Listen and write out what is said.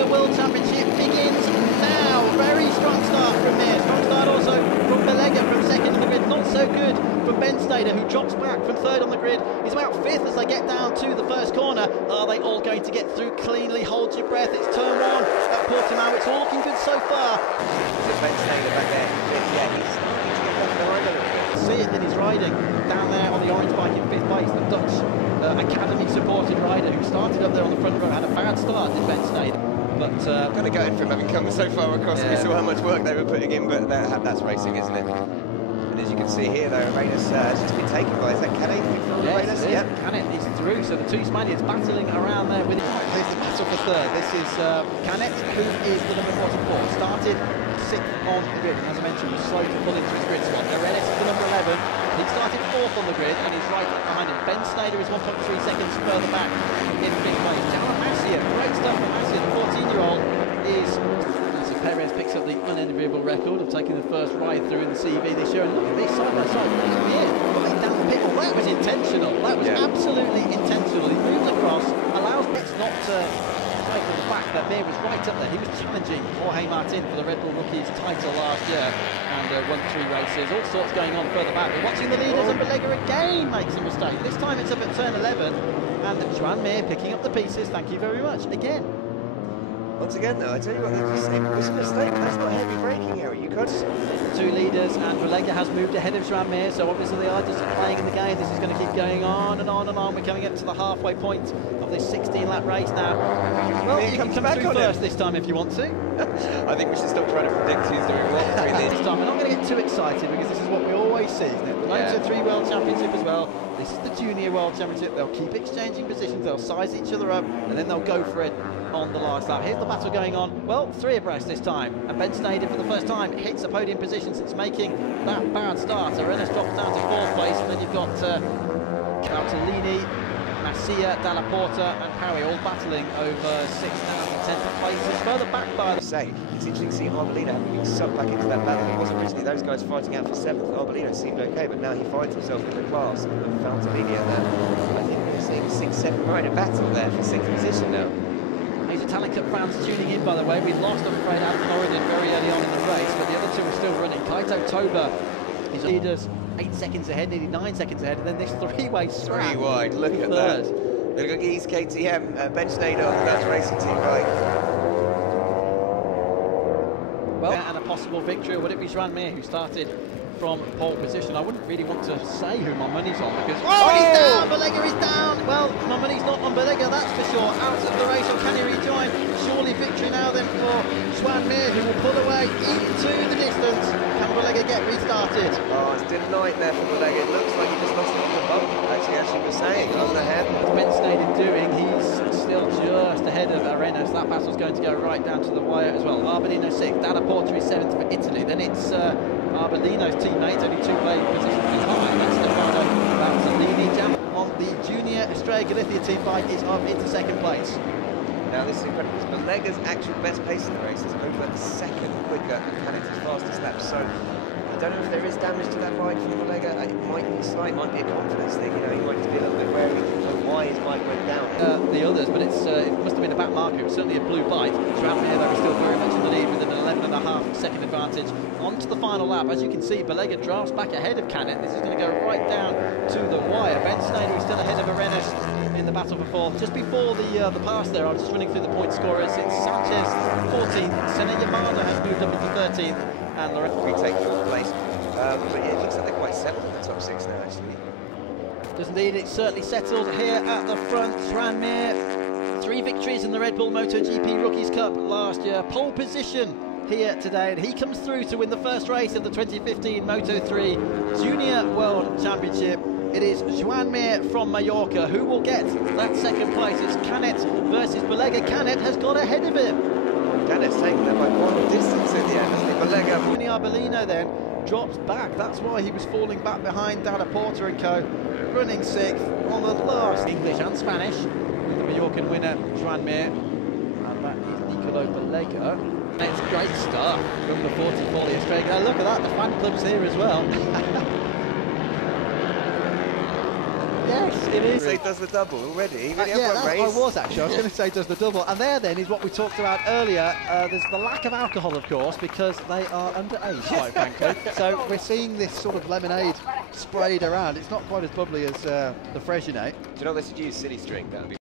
Junior World Championship begins now. Very strong start from Mir. Strong start also from Belega from second on the grid. Not so good from Ben Stader, who drops back from third on the grid. He's about fifth as they get down to the first corner. Are they all going to get through cleanly? Hold your breath. It's turn one at Portimao. It's all looking good so far. Ben Stader back there. Yeah, he's starting to get off the ride a little bit. See it that he's riding down there on the orange bike in fifth place. The Dutch academy supported rider who started up there on the front row, had a bad start, did Ben Stader. But kind of gutted for him having come so far across. Yeah. We saw how much work they were putting in, but that's racing, isn't it? And as you can see here, though, Arenas has just been taken by, is that Canet? Yes, yep. Canet is through, so the two Spaniards battling around there with it. Here's the battle for third. This is Canet, who is the number 44. Started sixth on the grid, and as I mentioned, was slow to pull into his grid spot. Arenas is the number 11. He started fourth on the grid, and he's right behind him. Ben Stader is 1.3 seconds further back in fifth place. Great stuff from Masia, the 14-year-old is... So Perez picks up the unenviable record of taking the first ride through in the CEV this year. And look at this side by side. Right down the pit. Well, that was intentional. That was absolutely intentional. He moves across, allows Pitts not to fight for the fact that Mir was right up there. He was challenging Jorge Martin for the Red Bull Rookies title last year and won 3 races. All sorts going on further back. We're watching the leaders, and Belega again makes a mistake. This time it's up at turn 11. And Joan Mir picking up the pieces, thank you very much, again. Once again, though, I tell you what, it was a mistake. That's not a heavy braking error. You could. 2 leaders, and Belega has moved ahead of Joan Mir, so obviously they are just playing in the game. This is going to keep going on and on and on. We're coming up to the halfway point of this 16-lap race now. Well, you can come through first this time if you want to. I think we should stop trying to predict who's doing what between these. This time, we're not going to get too excited because this is what we always see, isn't it? The Moto3 World Championship as well. This is the Junior World Championship. They'll keep exchanging positions, they'll size each other up, and then they'll go for it on the last lap. Here's the battle going on. Well, 3 abreast this time, and Ben Stader for the first time hits a podium position since making that bad start. Arenas drops down to 4th place, and then you've got Caltolini, Masia, Dalla Porta and Parry all battling over 6th and 10th places. Further back by the... It's interesting to see Arbolino having been sucked back into that battle. It was originally those guys fighting out for 7th. Arbolino seemed okay, but now he finds himself in the class of Caltolini, and I think we're seeing 6-7 rider battle there for 6th position now. These Italian Cup fans tuning in, by the way. We lost, I'm afraid, Adam Corridon very early on in the race, but the other 2 are still running. Kaito Toba is leaders 8 seconds ahead, nearly 9 seconds ahead, and then this 3-way scrap. 3 wide, look at that. Look at East KTM, Ben Stader on the Dutch racing team bike. Well, and a possible victory, or would it be Joan Mir who started from pole position? I wouldn't really want to say who my money's on because... Oh, he's down! Belega is down! Well, my money's not on Belega, that's for sure. Out of the race, or can he rejoin? Surely victory now then for Joan Mir, who will pull away into the distance. Can Belega get restarted? Oh, it's still a nightmare for Belega. It looks like he just lost it on the bump, actually, as you were saying, on the head. What's Ben Stader doing? He's still just ahead of Arenas. That battle's going to go right down to the wire as well. Arbolino 6th, Dalla Porta is 7th for Italy. Then it's Arbolino's teammates, only 2 playing positions behind. That's Stefano Balzalini. Jam on the Junior Estrella Galicia team bike is up into 2nd place. Now this is incredible because Belega's actual best pace in the race is over a second quicker than its fastest lap. So I don't know if there is damage to that bike from Belega. It might be slight, might be a confidence thing. You know, he might just be a little bit wary of why his bike went down. The others, but it must have been a back marker. It was certainly a blue bike. Joan Mir, though, is still very much in the lead with an 11.5 second advantage. On to the final lap. As you can see, Belega drafts back ahead of Canet. This is going to go right down to the wire. Ben Stader is still ahead of Arenas in the battle for 4th. Just before the pass there, I was just running through the point scorers. It's Sanchez 14th, Senna Yamada has moved up into 13th, and Lorenzo retake 4th place. But yeah, it looks like they're quite settled in the top 6 now, actually. Does indeed, it's certainly settled here at the front. Joan Mir, 3 victories in the Red Bull MotoGP Rookies Cup last year. Pole position here today, and he comes through to win the first race of the 2015 Moto3 Junior World Championship. It is Joan Mir from Mallorca who will get that 2nd place. It's Canet versus Belega. Canet has got ahead of him. Canet's taken them by quite a distance in the end, hasn't he? Belega. Arbolino then drops back. That's why he was falling back behind Dalla Porta and co. Running 6th on the last. English and Spanish with the Mallorcan winner Joan Mir, and that is Nicolo Belega. It's great start from the 44 Estrella. Look at that, the fan club's here as well. Yes, it is. So he does the double already. Really Yeah, upright I race. was actually. I was going to say does the double. And there then is what we talked about earlier. There's the lack of alcohol, of course, because they are underage, quite frankly. So we're seeing this sort of lemonade sprayed around. It's not quite as bubbly as the Freshenet. Do you know they should use silly string? That would be